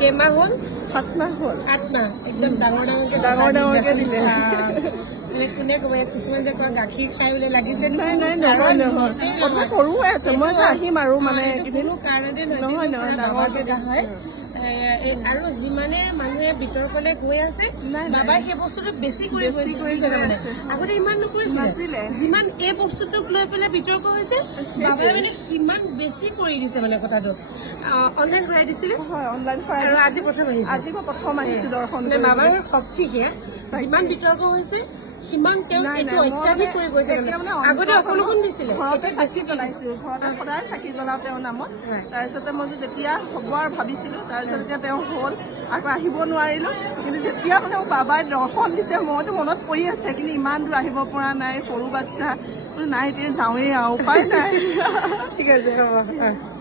কেইমাহ হ'ল 7 মাহ হ'ল 7 মাহ একদম ডাঙৰ দিলে মানে কোনে কব কিছুমান যে কয় গাখীৰ খাই বোলে লাগিছে নাই সৰু হৈ আছে মই আহিম আৰু মানে কোনো কাৰণতে নহয় ডাঙৰকে হয় আৰু যিমানে মানুহে বিতৰ্কলৈ গৈ আছে বাবাই সেই বস্তুটো বেছি কৰি গৈছে আগতে ইমান নকৰিছিলে যিমান এই বস্তুটোক লৈ পেলাই বিতৰ্ক হৈছে বাবাই মানে সিমান বেছি কৰি দিছে মানে কথাটো অনলাইন কৰাই দিছিলে আৰু আজি প্ৰথম আহিছো দৰ্শন বাবাৰ শক্তি সেয়া যিমান বিতৰ্ক হৈছে সিমান তেওঁ অত্যাধিক কৰি গৈছে আগতে অকলকণ দিছিলে ঘৰতে চাকি জ্বলাইছিল ঘৰতে সদায় চাকি জ্বলাও তেওঁৰ নামত তাৰপিছতে মই যেতিয়া হ'ব আৰু ভাবিছিলো তাৰপিছত এতিয়া তেওঁ হ'ল আকৌ আহিব নোৱাৰিলো কিন্তু যেতিয়া মানে বাবাই দৰ্শন দিছে মইতো মনত পৰি আছে কিন্তু ইমান দূৰ আহিব পৰা নাই সৰু বাচ্ছা নাই এতিয়া যাওঁৱেই আৰু উপায় নাই ঠিক আছে হ'ব